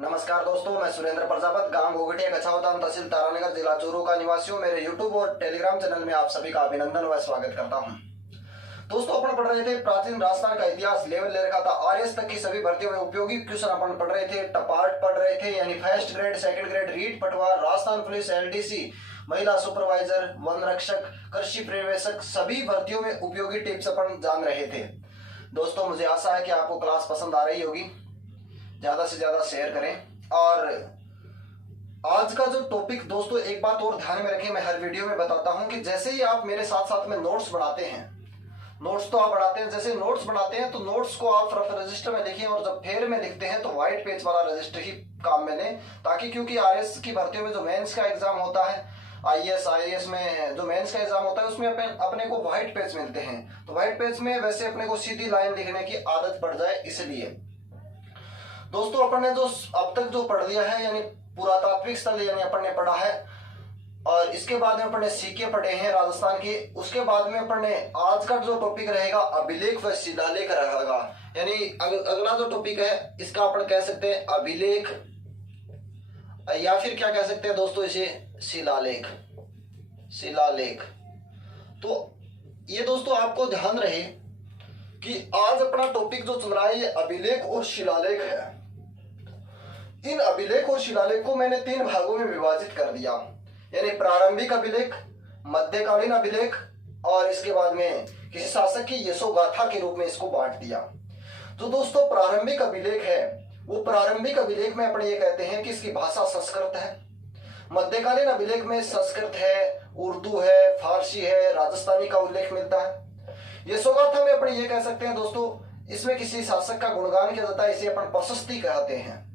नमस्कार दोस्तों, मैं सुरेंद्र प्रजापत, गांव गोगटिया, कछावतान, तहसील तारानगर, जिला चूरू का निवासी हूं। मेरे यूट्यूब और टेलीग्राम चैनल में आप सभी का अभिनंदन व स्वागत करता हूं। दोस्तों, अपन पढ़ रहे थे प्राचीन राजस्थान का इतिहास, लेवल ले रखा था आरएस तक की सभी भर्तियों में उपयोगी क्वेश्चन अपन पढ़ रहे थे। टपार्ट पढ़ रहे थे, यानी first grade, second grade, REET पटवार, राजस्थान पुलिस, एलडीसी, महिला सुपरवाइजर, वन रक्षक, कृषि पर्यवेक्षक, सभी भर्तियों में उपयोगी टिप्स अपन जान रहे थे। दोस्तों, मुझे आशा है कि आपको क्लास पसंद आ रही होगी। ज्यादा से ज्यादा शेयर करें। और आज का जो टॉपिक, दोस्तों एक बात और ध्यान में रखें, मैं हर वीडियो में बताता हूं कि जैसे ही आप मेरे साथ साथ में नोट्स बनाते हैं, नोट्स तो आप बनाते हैं, जैसे नोट्स बनाते हैं तो नोट्स को आप रफ रजिस्टर में लिखें, और जब फेर में लिखते हैं तो व्हाइट पेज वाला रजिस्टर ही काम में लें, ताकि क्योंकि आरएस की भर्तियों में जो मेंस का एग्जाम होता है, आईएएस में जो मेंस का एग्जाम होता है, उसमें अपने को व्हाइट पेज मिलते हैं। तो व्हाइट पेज में वैसे अपने को सीधी लाइन लिखने की आदत पड़ जाए, इसलिए दोस्तों अपन ने जो अब तक जो पढ़ लिया है, यानी पुरातात्विक स्थल यानी अपन ने पढ़ा है, और इसके बाद में अपन ने सिक्के पढ़े हैं राजस्थान के। उसके बाद में अपन ने आज का जो टॉपिक रहेगा अभिलेख व शिलालेख रहेगा, यानी अगला जो टॉपिक है इसका अपन कह सकते हैं अभिलेख, या फिर क्या कह सकते हैं दोस्तों इसे शिलालेख। शिलालेख तो ये दोस्तों आपको ध्यान रहे कि आज अपना टॉपिक जो चल रहा है ये अभिलेख और शिलालेख है। इन अभिलेख और शिलालेख को मैंने 3 भागों में विभाजित कर दिया, यानी प्रारंभिक अभिलेख, मध्यकालीन अभिलेख, और इसके बाद में किसी शासक की यशोगाथा के रूप में इसको बांट दिया। तो दोस्तों प्रारंभिक अभिलेख है, वो प्रारंभिक अभिलेख में अपन ये कहते हैं कि इसकी भाषा संस्कृत है। मध्यकालीन अभिलेख में संस्कृत है, उर्दू है, फारसी है, राजस्थानी का उल्लेख मिलता है। यशोगाथा में अपन ये कह सकते हैं दोस्तों, इसमें किसी शासक का गुणगान किया जाता है, इसे अपन प्रशस्ति कहते हैं।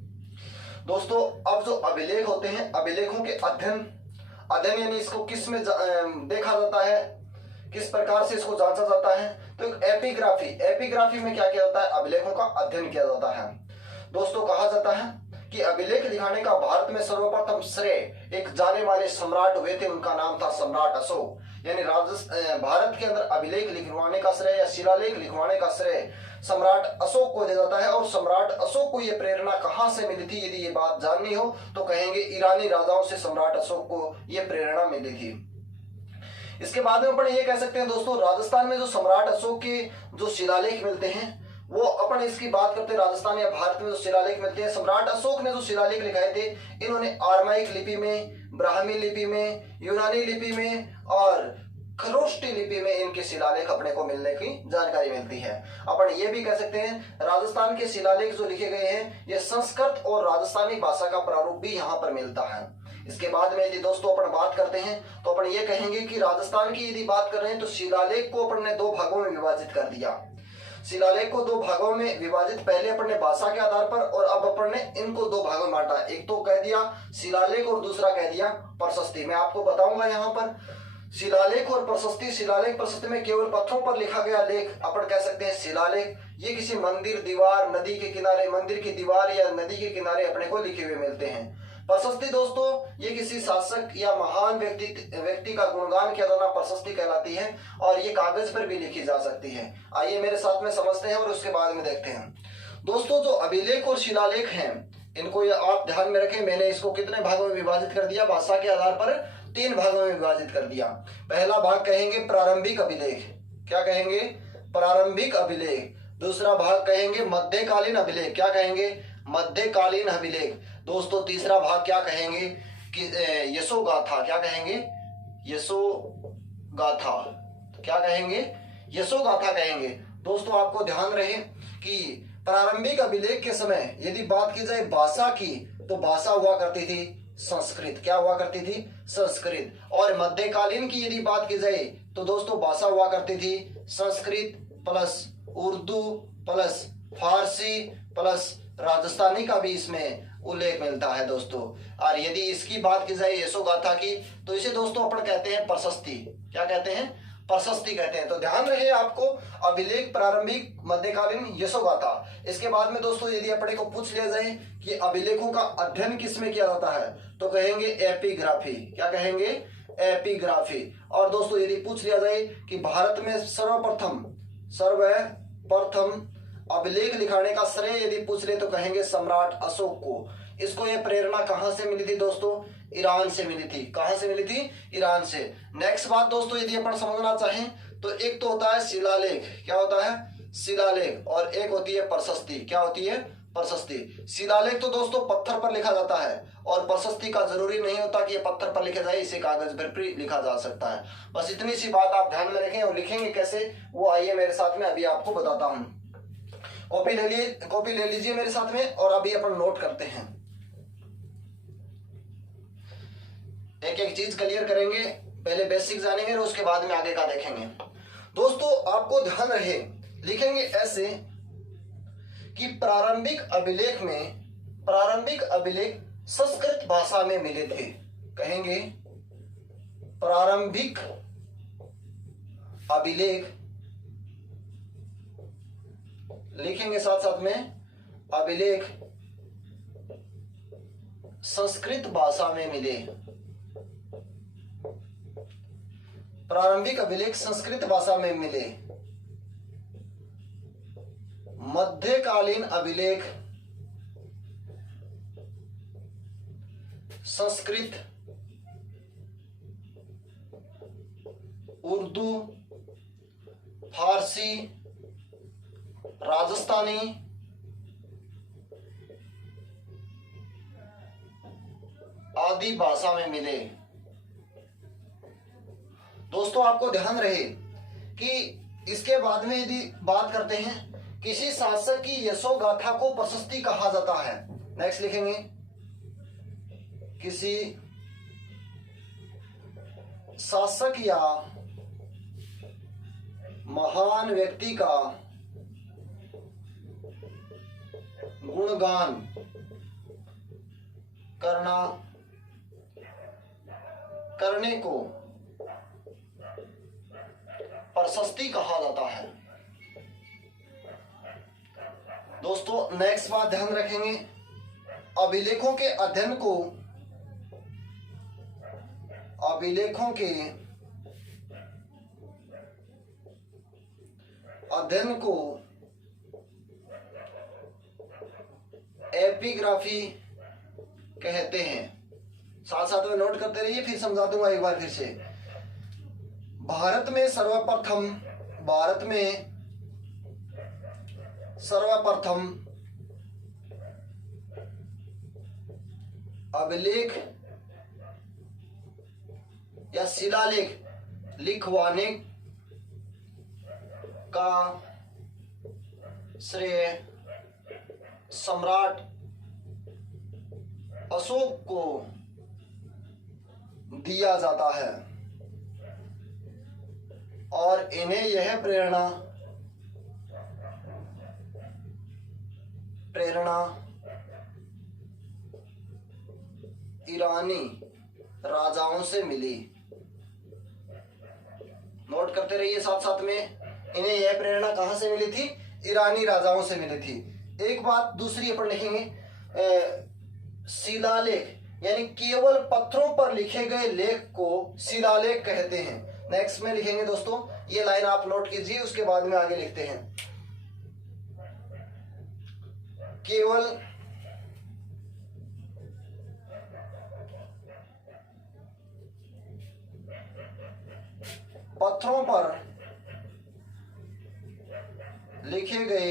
दोस्तों अब जो अभिलेख होते हैं, अभिलेखों के अध्ययन यानी इसको किस में देखा जाता है, किस प्रकार से इसको जांचा जाता है, तो एपिग्राफी में क्या किया जाता है, अभिलेखों का अध्ययन किया जाता है। दोस्तों कहा जाता है कि अभिलेख लिखाने का भारत में सर्वप्रथम श्रेय एक जाने माने सम्राट हुए थे, उनका नाम था सम्राट अशोक। यानी भारत के अंदर अभिलेख लिखवाने का श्रेय या शिलालेख लिखवाने का श्रेय सम्राट अशोक को दिया जाता है। और सम्राट अशोक को ये प्रेरणा कहां से मिली थी, यदि ये बात जाननी हो तो कहेंगे ईरानी राजाओं से सम्राट अशोक को ये प्रेरणा मिली थी। इसके बाद में अपन ये कह सकते हैं दोस्तों, राजस्थान में जो सम्राट अशोक के जो शिलालेख मिलते हैं, वो अपन इसकी बात करते हैं राजस्थान या भारत में जो शिलालेख मिलते हैं, सम्राट अशोक ने जो शिलालेख लिखाए थे, इन्होंने आरमाइक लिपि में, ब्राह्मी लिपि में, यूनानी लिपि में और खरोष्टी लिपि में इनके शिलालेख अपने को मिलने की जानकारी मिलती है। अपन ये भी कह सकते हैं राजस्थान के शिलालेख जो लिखे गए हैं, ये संस्कृत और राजस्थानी भाषा का प्रारूप भी यहाँ पर मिलता है। इसके बाद में यदि दोस्तों अपन बात करते हैं तो अपन ये कहेंगे कि राजस्थान की यदि बात कर रहे हैं तो शिलालेख को अपन ने 2 भागों में विभाजित कर दिया। शिलालेख को 2 भागों में विभाजित, पहले अपन ने भाषा के आधार पर, और अब अपन ने इनको 2 भागों में बांटा। एक तो कह दिया शिलालेख और दूसरा कह दिया प्रशस्ति। मैं आपको बताऊंगा यहाँ पर शिलालेख और प्रशस्ति। शिलालेख प्रशस्ति में केवल पत्थरों पर लिखा गया लेख अपन कह सकते हैं शिलालेख। ये किसी मंदिर, दीवार, नदी के किनारे, मंदिर की दीवार या नदी के किनारे अपने को लिखे हुए मिलते हैं। प्रशस्ति दोस्तों ये किसी शासक या महान व्यक्ति का गुणगान किया जाना प्रशस्ति कहलाती है, और ये कागज पर भी लिखी जा सकती है। आइए मेरे साथ में समझते हैं और उसके बाद में देखते हैं। दोस्तों जो अभिलेख और शिलालेख हैं, इनको ये आप ध्यान में रखें, मैंने इसको कितने भागों में विभाजित कर दिया, भाषा के आधार पर 3 भागों में विभाजित कर दिया। पहला भाग कहेंगे प्रारंभिक अभिलेख, क्या कहेंगे, प्रारंभिक अभिलेख। दूसरा भाग कहेंगे मध्यकालीन अभिलेख, क्या कहेंगे, मध्यकालीन अभिलेख। दोस्तों तीसरा भाग क्या कहेंगे कि यशोगाथा, क्या कहेंगे, यशोगाथा, क्या कहेंगे, यशोगाथा कहेंगे। दोस्तों आपको ध्यान रहे कि प्रारंभिक अभिलेख के समय यदि बात की जाए भाषा की, तो भाषा हुआ करती थी संस्कृत, क्या हुआ करती थी, संस्कृत। और मध्यकालीन की यदि बात की जाए तो दोस्तों भाषा हुआ करती थी संस्कृत प्लस उर्दू प्लस फारसी प्लस राजस्थानी का भी इसमें उल्लेख मिलता है दोस्तों। और यदि इसकी बात की जाए यशोगाथा की, तो इसे दोस्तों अपन कहते हैं प्रशस्ति, क्या कहते हैं, प्रशस्ति कहते हैं। तो ध्यान रहे आपको, अभिलेख, प्रारंभिक, मध्यकालीन, यशोगाथा। इसके बाद में दोस्तों यदि अपने को पूछ लिया जाए कि अभिलेखों का अध्ययन किसमें किया जाता है, तो कहेंगे एपिग्राफी, क्या कहेंगे, एपिग्राफी। और दोस्तों यदि पूछ लिया जाए कि भारत में सर्वप्रथम अभिलेख लिखाने का श्रेय यदि पूछ ले तो कहेंगे सम्राट अशोक को। इसको ये प्रेरणा कहां से मिली थी दोस्तों? ईरान से मिली थी। कहां से मिली थी? ईरान से। नेक्स्ट बात दोस्तों, यदि अपन समझना चाहें तो एक तो होता है शिलालेख। क्या होता है? शिलालेख। और एक होती है प्रशस्ति। क्या होती है? प्रशस्ति। शिलालेख तो दोस्तों पत्थर पर लिखा जाता है, और प्रशस्ति का जरूरी नहीं होता कि ये पत्थर पर लिखा जाए, इसे कागज पर भी लिखा जा सकता है। बस इतनी सी बात आप ध्यान में रखें। और लिखेंगे कैसे वो आइए मेरे साथ में, अभी आपको बताता हूं। कॉपी ले लीजिए मेरे साथ में, और अभी अपन नोट करते हैं। एक एक चीज क्लियर करेंगे, पहले बेसिक जानेंगे और उसके बाद में आगे का देखेंगे। दोस्तों आपको ध्यान रहे, लिखेंगे ऐसे कि प्रारंभिक अभिलेख संस्कृत भाषा में मिले थे। कहेंगे प्रारंभिक अभिलेख, लिखेंगे साथ साथ में अभिलेख संस्कृत भाषा में मिले। प्रारंभिक अभिलेख संस्कृत भाषा में मिले। मध्यकालीन अभिलेख संस्कृत, उर्दू, फारसी, राजस्थानी, आदि भाषा में मिले। दोस्तों आपको ध्यान रहे कि इसके बाद में यदि बात करते हैं, किसी शासक की यशोगाथा को प्रशस्ति कहा जाता है। नेक्स्ट लिखेंगे किसी शासक या महान व्यक्ति का गुणगान करने को प्रशस्ति कहा जाता है। दोस्तों नेक्स्ट बात ध्यान रखेंगे, अभिलेखों के अध्ययन को एपिग्राफी कहते हैं। साथ साथ में नोट करते रहिए, फिर समझा दूंगा एक बार फिर से। भारत में सर्वप्रथम अभिलेख या शिलालेख लिखवाने का श्रेय सम्राट अशोक को दिया जाता है, और इन्हें यह प्रेरणा ईरानी राजाओं से मिली। नोट करते रहिए साथ साथ में, इन्हें यह प्रेरणा कहां से मिली थी? ईरानी राजाओं से मिली थी। एक बात दूसरी अपन लिखेंगे, शिलालेख यानी केवल पत्थरों पर लिखे गए लेख को शिलालेख कहते हैं। नेक्स्ट में लिखेंगे दोस्तों, ये लाइन आप नोट कीजिए, उसके बाद में आगे लिखते हैं। केवल पत्थरों पर लिखे गए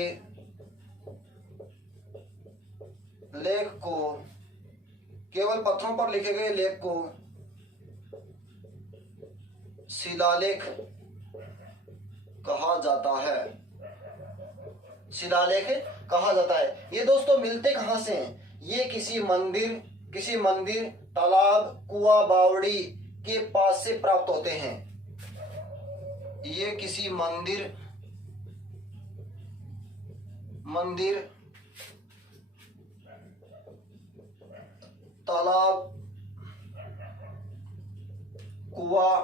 लेख को शिलालेख कहा जाता है। शिलालेख कहा जाता है। ये दोस्तों मिलते कहां से हैं? ये किसी मंदिर, तालाब, कुआं, बावड़ी के पास से प्राप्त होते हैं। ये किसी मंदिर, तालाब, कुआं,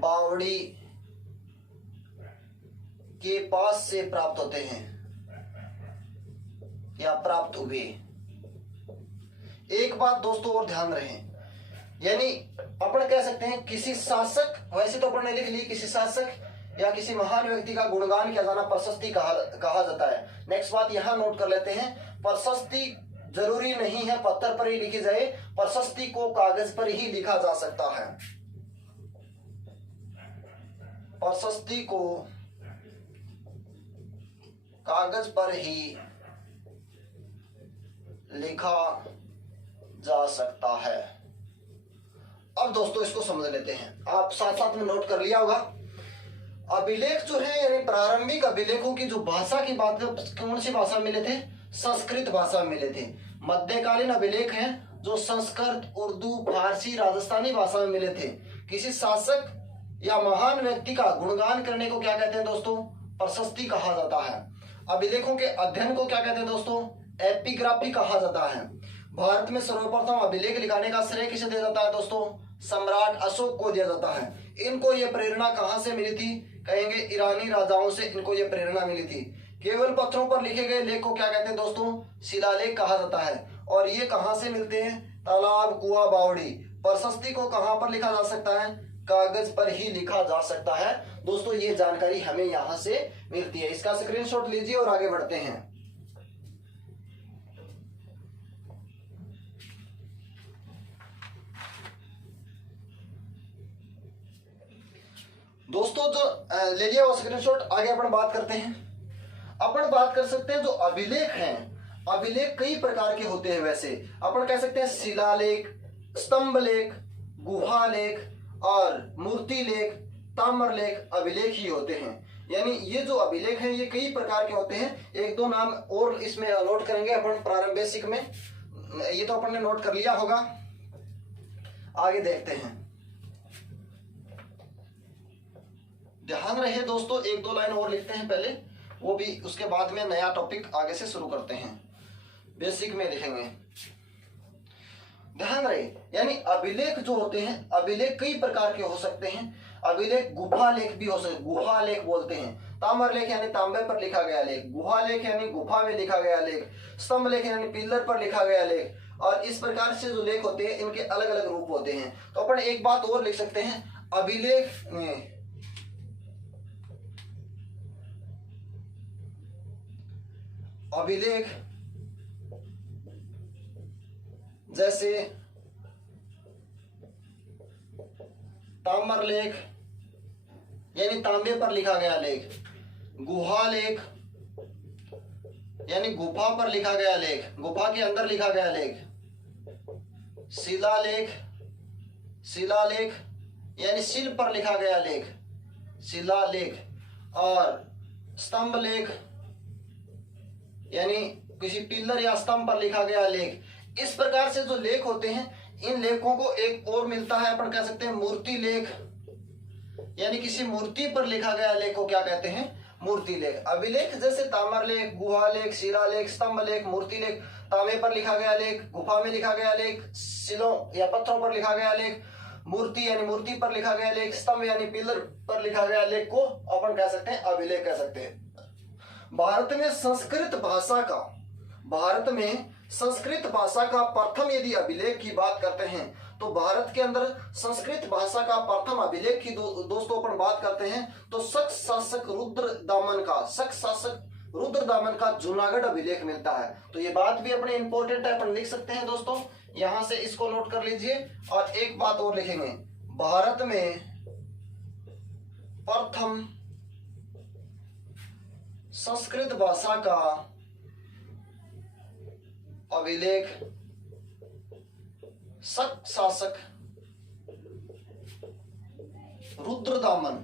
बावड़ी के पास से प्राप्त होते हैं या प्राप्त हुए। एक बात दोस्तों और ध्यान रहे, यानी अपन कह सकते हैं किसी शासक, वैसे तो अपन ने लिख ली किसी शासक या किसी महान व्यक्ति का गुणगान किया जाना प्रशस्ति कहा जाता है। नेक्स्ट बात यहां नोट कर लेते हैं, प्रशस्ति जरूरी नहीं है पत्थर पर ही लिखी जाए, प्रशस्ति को कागज पर ही लिखा जा सकता है। प्रशस्ति को कागज पर ही लिखा जा सकता है। अब दोस्तों इसको समझ लेते हैं, आप साथ साथ में नोट कर लिया होगा। अभिलेख जो है यानी प्रारंभिक अभिलेखों की जो भाषा की बात करें, कौन सी भाषा में मिले थे? संस्कृत भाषा में मिले थे। मध्यकालीन अभिलेख हैं जो संस्कृत, उर्दू, फारसी, राजस्थानी भाषा में मिले थे। किसी शासक या महान व्यक्ति का गुणगान करने को क्या कहते हैं दोस्तों? प्रशस्ति कहा जाता है। अभिलेखों के अध्ययन को क्या कहते हैं दोस्तों? एपिग्राफी कहा जाता है। भारत में सर्वप्रथम अभिलेख लिखाने का श्रेय किसे दिया जाता है दोस्तों? सम्राट अशोक को दिया जाता है। इनको ये प्रेरणा कहां से मिली थी? कहेंगे ईरानी राजाओं से इनको ये प्रेरणा मिली थी। केवल पत्थरों पर लिखे गए लेख को क्या कहते हैं दोस्तों? शिलालेख कहा जाता है। और ये कहां से मिलते हैं? तालाब, कुआं, बावड़ी। प्रशस्ति को कहां पर लिखा जा सकता है? कागज पर ही लिखा जा सकता है। दोस्तों ये जानकारी हमें यहां से मिलती है। इसका स्क्रीनशॉट लीजिए और आगे बढ़ते हैं। दोस्तों जो ले लिया वो स्क्रीनशॉट, आगे अपन बात करते हैं। अपन बात कर सकते हैं जो अभिलेख हैं, अभिलेख कई प्रकार के होते हैं। वैसे अपन कह सकते हैं शिलालेख, स्तंभ लेख, गुहा लेख और मूर्ति लेख, ताम्र लेख अभिलेख ही होते हैं। यानी ये जो अभिलेख हैं ये कई प्रकार के होते हैं। एक दो नाम और इसमें नोट करेंगे अपन प्रारंभ बेसिक में, ये तो अपन ने नोट कर लिया होगा। आगे देखते हैं, ध्यान रहे दोस्तों, एक दो लाइन और लिखते हैं पहले, वो भी उसके बाद में नया टॉपिक आगे से शुरू करते हैं। बेसिक में लिखेंगे, ध्यान रहे। यानी अभिलेख जो होते हैं, अभिलेख कई प्रकार के हो सकते हैं। अभिलेख गुफा लेख भी हो सकते, गुहा लेख बोलते हैं। ताम्र लेख यानी तांबे पर लिखा गया लेख, गुहा लेख यानी गुफा में लिखा गया लेख, स्तंभ लेख यानी पिलर पर लिखा गया लेख। और इस प्रकार से जो लेख होते हैं इनके अलग अलग रूप होते हैं। तो अपन एक बात और लिख सकते हैं, अभिलेख में अभिलेख जैसे ताम्र लेख यानी तांबे पर लिखा गया लेख, गुहा लेख यानी गुफा पर लिखा गया लेख, गुफा के अंदर लिखा गया लेख, शिलालेख, शिलालेख यानी शिल पर लिखा गया लेख, शिलालेख, और स्तंभ लेख यानी किसी पिलर या स्तंभ पर लिखा गया लेख। इस प्रकार से जो लेख होते हैं, इन लेखों को एक और मिलता है, अपन कह सकते हैं मूर्ति लेख, यानी किसी मूर्ति पर लिखा गया लेख को क्या कहते हैं? मूर्ति लेख। अभिलेख जैसे ताम्र लेख, गुहा लेख, शिलालेख, स्तंभ लेख, मूर्ति लेख, तांबे पर लिखा गया लेख, गुफा में लिखा गया लेख, शिलों या पत्थरों पर लिखा गया लेख, मूर्ति यानी मूर्ति पर लिखा गया लेख, स्तंभ यानी पिलर पर लिखा गया लेख को अपन कह सकते हैं अभिलेख कह सकते हैं। भारत में संस्कृत भाषा का प्रथम यदि अभिलेख की बात करते हैं तो भारत के अंदर संस्कृत भाषा का प्रथम अभिलेख की दोस्तों अपन बात करते हैं तो शक शासक रुद्रदामन का जूनागढ़ अभिलेख मिलता है। तो ये बात भी अपने इंपॉर्टेंट है, अपन लिख सकते हैं दोस्तों, यहां से इसको नोट कर लीजिए। और एक बात और लिखेंगे, भारत में प्रथम संस्कृत भाषा का अभिलेख शक शासक रुद्रदामन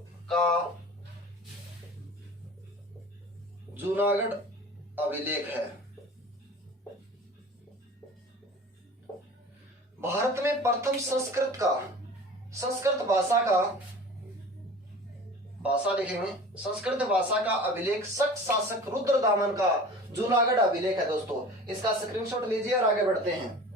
का जूनागढ़ अभिलेख है। भारत में प्रथम संस्कृत भाषा लिखेंगे, संस्कृत भाषा का अभिलेख शक शासक रुद्रदामन का जूनागढ़ अभिलेख है दोस्तों। इसका स्क्रीनशॉट लीजिए और आगे बढ़ते हैं।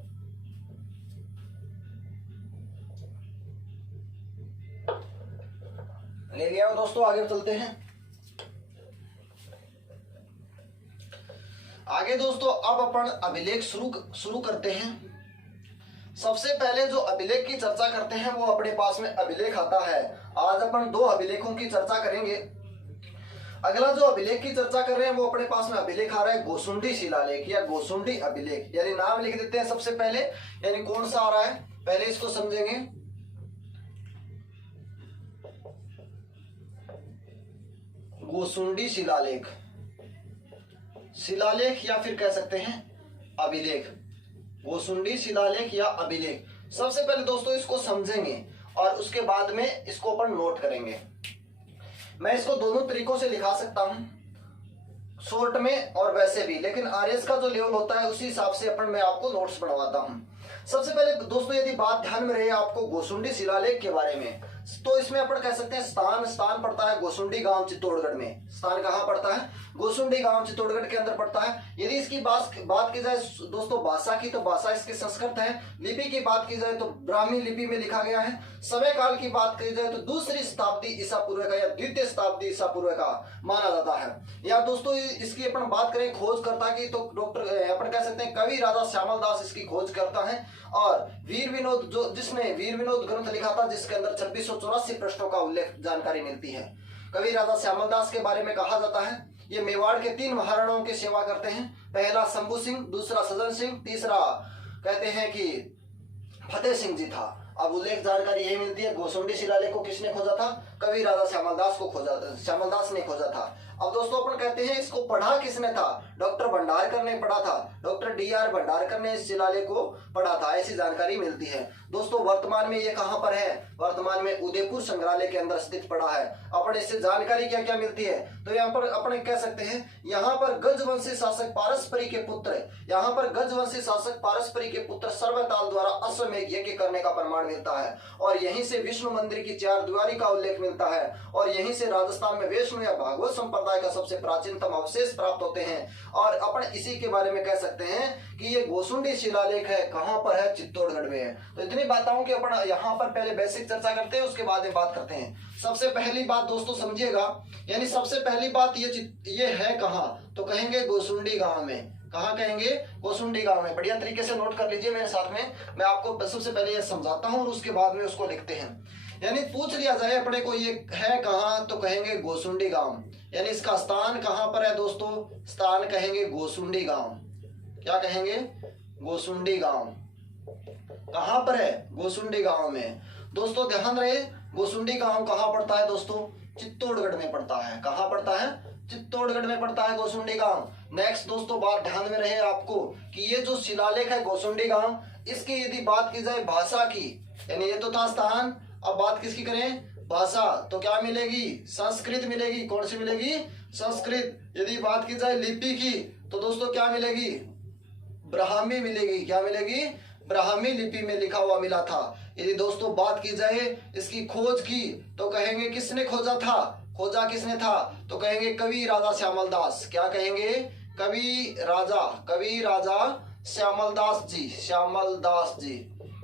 ले लिया हो दोस्तों, आगे चलते हैं। आगे दोस्तों अब अपन अभिलेख शुरू करते हैं। सबसे पहले जो अभिलेख की चर्चा करते हैं वो अपने पास में अभिलेख आता है। आज अपन 2 अभिलेखों की चर्चा करेंगे। अगला जो अभिलेख की चर्चा कर रहे हैं वो अपने पास में अभिलेख आ रहा है गोसुंडी शिलालेख या गोसुंडी अभिलेख, यानी नाम लिख देते हैं सबसे पहले, यानी कौन सा आ रहा है पहले इसको समझेंगे। गोसुंडी शिलालेख, शिलालेख या फिर कह सकते हैं अभिलेख, गोसुंडी शिलालेख या अभिलेख। सबसे पहले दोस्तों इसको समझेंगे और उसके बाद में इसको अपन नोट करेंगे। मैं इसको दोनों तरीकों से लिखा सकता हूं, शॉर्ट में और वैसे भी, लेकिन आरएस का जो लेवल होता है उसी हिसाब से अपन मैं आपको नोट्स बनवाता हूं। सबसे पहले दोस्तों यदि बात ध्यान में रहे आपको गोसुंडी शिलालेख के बारे में, तो इसमें अपन कह सकते हैं स्थान पड़ता है गोसुंडी गांव चित्तौड़गढ़ में। स्थान कहाँ पड़ता है? गोसुंडी गांव चित्तौड़गढ़ के अंदर पड़ता है। यदि इसकी बात की जाए दोस्तों भाषा की, तो भाषा इसकी संस्कृत है। लिपि की बात की जाए तो ब्राह्मी लिपि में लिखा गया है। समय काल की बात की जाए तो 2री शताब्दी ईसा पूर्व का या 2य शताब्दी ईसा पूर्व का माना जाता है। या दोस्तों इसकी अपन बात करें खोजकर्ता की, तो डॉक्टर अपन कह सकते हैं कवि राजा श्यामल दास इसकी खोज करता है। और वीर विनोद जिसने वीर विनोद ग्रंथ लिखा था जिसके अंदर 2684 प्रश्नों का उल्लेख जानकारी मिलती है। कवि राजा श्यामल दास के बारे में कहा जाता है ये मेवाड़ के 3 महाराणाओं की सेवा करते हैं। पहला शंभू सिंह, दूसरा सज्जन सिंह, तीसरा कहते हैं कि फतेह सिंह जी था। अब उल्लेख जानकारी यही मिलती है गोसुंडी शिलालेख को किसने खोजा था? कवि राजा श्यामल दास ने खोजा था। अब दोस्तों अपन कहते हैं इसको पढ़ा किसने था? डॉक्टर भंडारकर ने पढ़ा था। Doctor DR. भंडारकर ने इस शिलालेख को पढ़ा था, ऐसी जानकारी मिलती है। दोस्तों वर्तमान में ये कहां पर है? वर्तमान में उदयपुर संग्रहालय के अंदर स्थित पड़ा है। अपन इससे जानकारी क्या क्या मिलती है? तो यहाँ पर अपन कह सकते हैं यहाँ पर गजवंशी शासक पारस्परी के पुत्र सर्वताल द्वारा अश्वमेघ यज्ञ करने का प्रमाण मिलता है। और यहीं से विष्णु मंदिर की 4 द्वारी का उल्लेख मिलता है। और यहीं से राजस्थान में वैष्णव या भागवत संप्रदाय का सबसे प्राचीनतम अवशेष प्राप्त होते हैं। और अपन इसी के बारे में कह सकते हैं कि ये गोसुंडी शिलालेख है, कहां पर है? चित्तौड़गढ़ में है। तो इतनी बातों की अपन यहाँ पर पहले बेसिक चर्चा करते हैं, उसके बाद में बात करते हैं। सबसे पहली बात दोस्तों समझिएगा, यानी सबसे पहली बात ये है कहां? तो कहेंगे गोसुंडी गांव में। कहाँ कहेंगे? गोसुंडी गांव में। बढ़िया तरीके से नोट कर लीजिए मेरे साथ में। मैं आपको सबसे पहले ये समझाता हूँ और उसके बाद में उसको लिखते हैं। यानी पूछ लिया जाए अपने को ये है कहाँ, तो कहेंगे गोसुंडी गांव। यानी इसका स्थान कहाँ पर है दोस्तों? स्थान कहेंगे गोसुंडी गांव। क्या कहेंगे? गोसुंडी गांव। कहाँ पर है? गोसुंडी गांव में। दोस्तों ध्यान रहे गोसुंडी गांव कहाँ पड़ता है दोस्तों? चित्तौड़गढ़ में पड़ता है। कहाँ पड़ता है? चित्तौड़गढ़ में पड़ता है गोसुंडी गांव। नेक्स्ट दोस्तों बात ध्यान में रहे आपको कि ये जो शिलालेख है गोसुंडी गांव, इसकी यदि बात की जाए भाषा की, यानी ये तो था स्थान, अब बात किसकी करें? भाषा। तो क्या मिलेगी? संस्कृत मिलेगी। कौन सी मिलेगी? संस्कृत। यदि बात की जाए लिपि की, तो दोस्तों क्या मिलेगी? ब्राह्मी मिलेगी। क्या मिलेगी? ब्राह्मी लिपि में लिखा हुआ मिला था। यदि दोस्तों बात की जाए इसकी खोज की, तो कहेंगे किसने खोजा था? खोजा किसने था? तो कहेंगे कवि राजा श्यामल दास। क्या कहेंगे? कवि राजा श्यामल दास जी।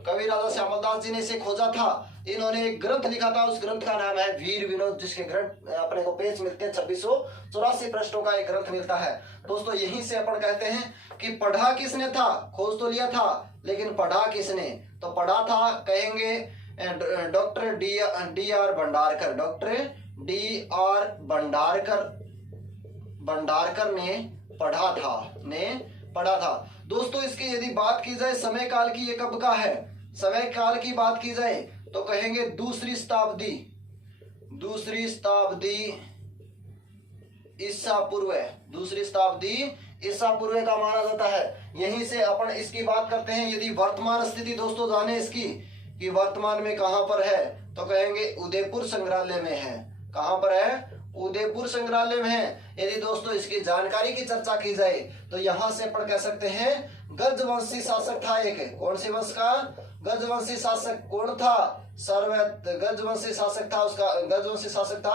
कवि राजा श्यामल दास जी ने इसे खोजा था। इन्होंने एक ग्रंथ लिखा था, उस ग्रंथ का नाम है वीर विनोद, जिसके ग्रंथ अपने को पेज मिलते हैं 2684 पृष्ठों का एक ग्रंथ मिलता है। दोस्तों यहीं से अपन कहते हैं कि पढ़ा किसने था? खोज तो लिया था, लेकिन पढ़ा किसने? तो पढ़ा था कहेंगे doctor DR. Bhandarkar. Doctor DR. Bhandarkar ने पढ़ा था। दोस्तों इसकी यदि बात की जाए समय काल की, ये कब का है? समय काल की बात की जाए तो कहेंगे 2री शताब्दी ईसा पूर्व। 2री शताब्दी ईसा पूर्व का माना जाता है। यहीं से अपन इसकी बात करते हैं। यदि वर्तमान स्थिति दोस्तों जाने इसकी कि वर्तमान में कहां पर है, तो कहेंगे उदयपुर संग्रहालय में है। कहां पर है? उदयपुर संग्रहालय में है। यदि दोस्तों इसकी जानकारी की चर्चा की जाए तो यहां से अपन कह सकते हैं गजवंशी शासक था एक। कौन से वंश का? गजवंशी शासक कौन था? गजवंशी शासक था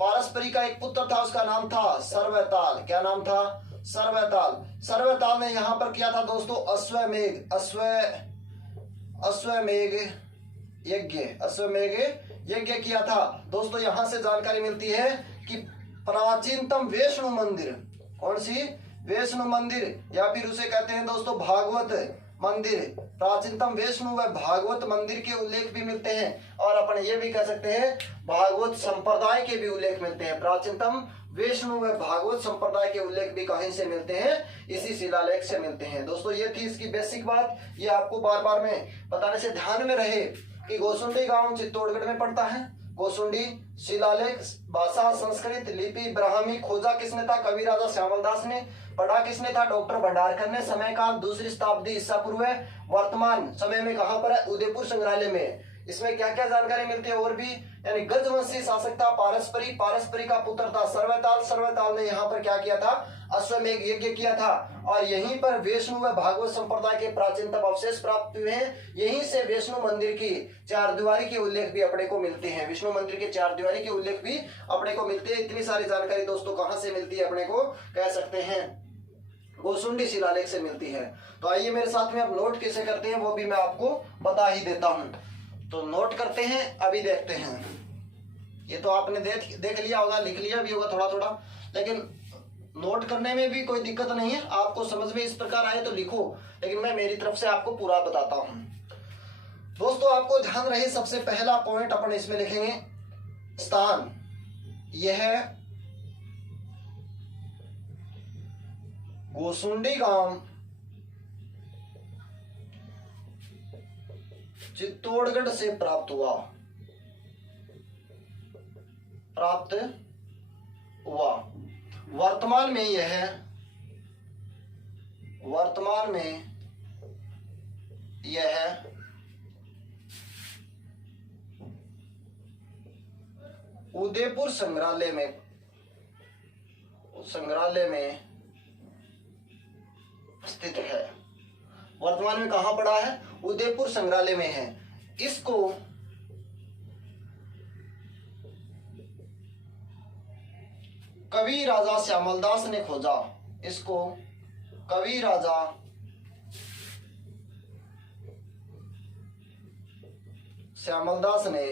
पारस्परी का एक पुत्र था, उसका नाम था सर्वताल। क्या नाम था? सर्वताल ने यहाँ पर किया था दोस्तों अश्वमेघ यज्ञ किया था। दोस्तों यहां से जानकारी मिलती है कि प्राचीनतम वैष्णव मंदिर, कौन सी? वैष्णो मंदिर या फिर उसे कहते हैं दोस्तों भागवत मंदिर, प्राचीनतम वैष्णो व भागवत मंदिर के उल्लेख भी मिलते हैं। और अपन ये भी कह सकते हैं भागवत संप्रदाय के भी उल्लेख मिलते हैं। प्राचीनतम वैष्णो व भागवत संप्रदाय के उल्लेख भी कहीं से मिलते हैं, इसी शिलालेख से मिलते हैं। दोस्तों ये थी इसकी बेसिक बात। ये आपको बार बार में बताने से ध्यान में रहे कि गोसुंडी गांव चित्तौड़गढ़ में पड़ता है। गोसुंडी शिलालेख, भाषा संस्कृत, लिपि ब्राह्मी, खोजा किसने था? कवि राजा श्यामलदास ने। पढ़ा किसने था? डॉक्टर भंडारकर ने। समय काल 2री शताब्दी ईसा पूर्व। वर्तमान समय में कहां पर है? उदयपुर संग्रहालय में। इसमें क्या क्या जानकारी मिलती है और भी, यानी गजवंशी शासक था पारस्परी, पारस्परी का पुत्र था सर्वताल, सर्वताल ने यहाँ पर क्या किया था? अश्वमेघ यज्ञ किया था। और यहीं पर वैष्णो व भागवत संप्रदाय के प्राचीनतम अवशेष प्राप्त हुए हैं। यहीं से वैष्णो मंदिर की चारदीवारी के उल्लेख भी अपने को मिलते हैं। विष्णु मंदिर के चारदीवारी के उल्लेख भी अपने को मिलते हैं। इतनी सारी जानकारी दोस्तों कहाँ से मिलती है? अपने को कह सकते हैं गोसुंडी शिलालेख से मिलती है। तो आइए मेरे साथ में अब नोट कैसे करते हैं वो भी मैं आपको बता ही देता हूं। तो नोट करते हैं, अभी देखते हैं। ये तो आपने देख लिया होगा, लिख लिया भी होगा थोड़ा थोड़ा, लेकिन नोट करने में भी कोई दिक्कत नहीं है। आपको समझ में इस प्रकार आए तो लिखो, लेकिन मैं मेरी तरफ से आपको पूरा बताता हूं। दोस्तों आपको ध्यान रहे, सबसे पहला पॉइंट अपन इसमें लिखेंगे स्थान। यह है गोसुंडी गांव चित्तौड़गढ़ से प्राप्त हुआ। वर्तमान में यह उदयपुर संग्रहालय में स्थित है। वर्तमान में कहां पड़ा है? उदयपुर संग्रहालय में है। इसको कवि राजा श्यामलदास ने खोजा। इसको कवि राजा श्यामलदास ने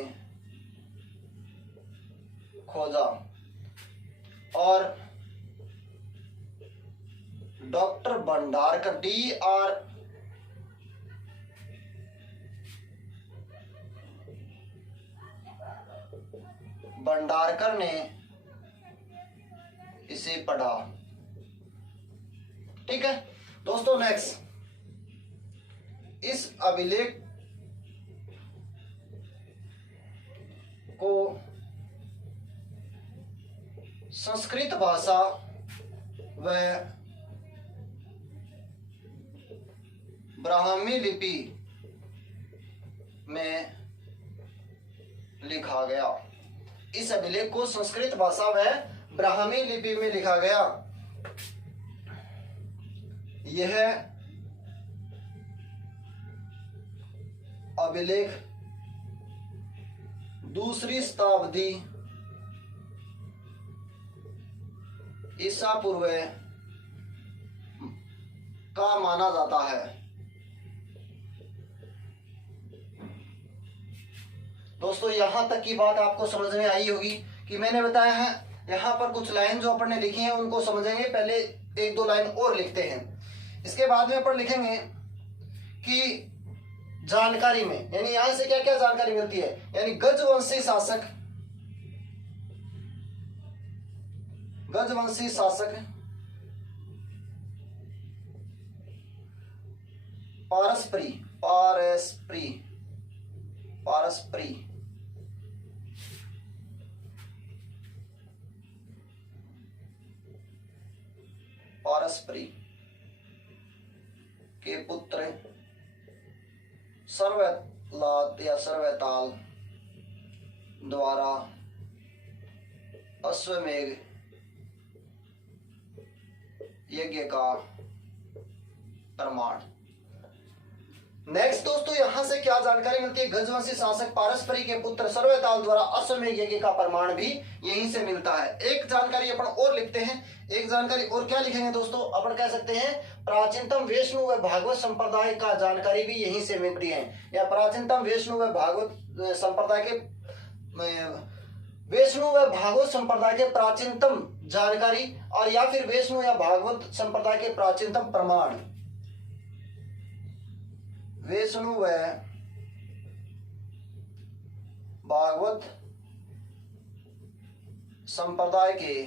खोजा और डॉक्टर भंडारकर भंडारकर ने इसे पढ़ा। ठीक है दोस्तों, नेक्स्ट, इस अभिलेख को संस्कृत भाषा व ब्राह्मी लिपि में लिखा गया। इस अभिलेख को संस्कृत भाषा व ब्राह्मी लिपि में लिखा गया। यह अभिलेख 2री शताब्दी ईसा पूर्व का माना जाता है। दोस्तों यहां तक की बात आपको समझ में आई होगी कि मैंने बताया है। यहाँ पर कुछ लाइन जो अपन ने लिखी हैं उनको समझेंगे। पहले 1-2 लाइन और लिखते हैं, इसके बाद में अपन लिखेंगे कि जानकारी में, यानी यहां से क्या क्या जानकारी मिलती है। यानी गजवंशी शासक पारस्परी के पुत्र सर्वलात या सर्वताल द्वारा अश्वमेघ यज्ञ का प्रमाण। नेक्स्ट दोस्तों यहां से क्या जानकारी मिलती है? गजवंशी शासक पारस्परी के पुत्र सर्वताल द्वारा अश्वमेघ यज्ञ का प्रमाण भी यहीं से मिलता है। एक जानकारी अपन और लिखते हैं। एक जानकारी और क्या लिखेंगे दोस्तों? अपन कह सकते हैं प्राचीनतम वैष्णो व भागवत संप्रदाय का जानकारी भी यहीं से मिलती है, या प्राचीनतम वैष्णो व भागवत संप्रदाय के वैष्णव व भागवत संप्रदाय के प्राचीनतम जानकारी और या फिर वैष्णव या भागवत संप्रदाय के प्राचीनतम प्रमाण। वैष्णव व भागवत संप्रदाय के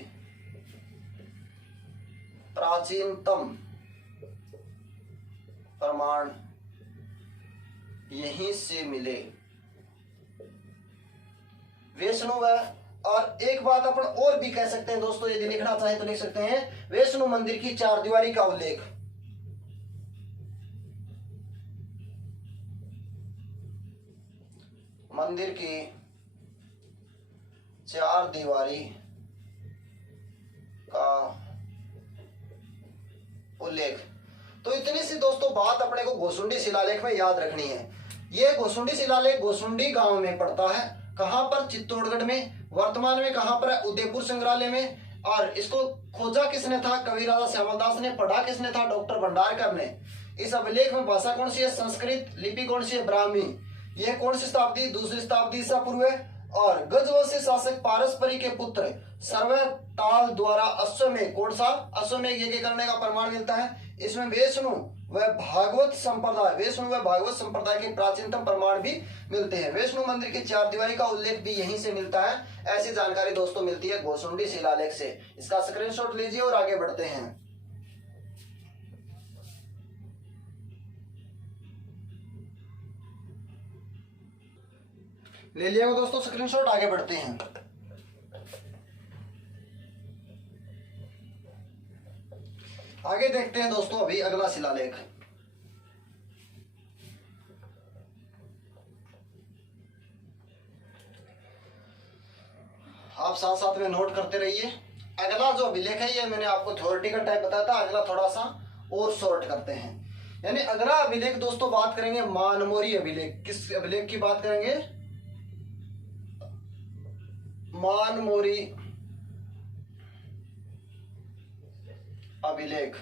प्राचीनतम प्रमाण यहीं से मिले। वैष्णव और एक बात अपन और भी कह सकते हैं दोस्तों, यदि लिखना चाहे तो लिख सकते हैं, वैष्णव मंदिर की चार दीवारी का उल्लेख। मंदिर की चार दीवारी का उल्लेख। तो इतनी सी दोस्तों बात अपने को गोसुंडी शिलालेख में याद रखनी है। यह गोसुंडी शिलालेख गोसुंडी गांव में पड़ता है। कहां पर? चित्तौड़गढ़ में। वर्तमान में कहां पर है? उदयपुर संग्रहालय में। और इसको खोजा किसने था? कवि राजा श्यामलदास ने। पढ़ा किसने था? डॉक्टर भंडारकर ने। इस अभिलेख में भाषा कौन सी है? संस्कृत। लिपि कौन सी है? ब्राह्मी। यह कौन सी शताब्दी? दूसरी शताब्दी ईसा पूर्व है। और गजवंशी शासक पारस्परी के पुत्र सर्वताल द्वारा अश्वमेध, कौन सा? अश्वमेध यज्ञ करने का प्रमाण मिलता है। इसमें वैष्णव व भागवत संप्रदाय, वैष्णव व भागवत संप्रदाय के प्राचीनतम प्रमाण भी मिलते हैं। वैष्णव मंदिर की चार दीवारी का उल्लेख भी यहीं से मिलता है। ऐसी जानकारी दोस्तों मिलती है गोसुंडी शिलालेख से। इसका स्क्रीनशॉट लीजिए और आगे बढ़ते हैं। ले लिया दोस्तों स्क्रीनशॉट, आगे बढ़ते हैं। आगे देखते हैं दोस्तों अभी अगला शिलालेख। आप साथ साथ में नोट करते रहिए। अगला जो अभिलेख है ये मैंने आपको थ्योरेटिकल टाइप बताया था, अगला थोड़ा सा और शॉर्ट करते हैं। यानी अगला अभिलेख दोस्तों बात करेंगे मानमोरी अभिलेख। किस अभिलेख की बात करेंगे? मानमोरी अभिलेख।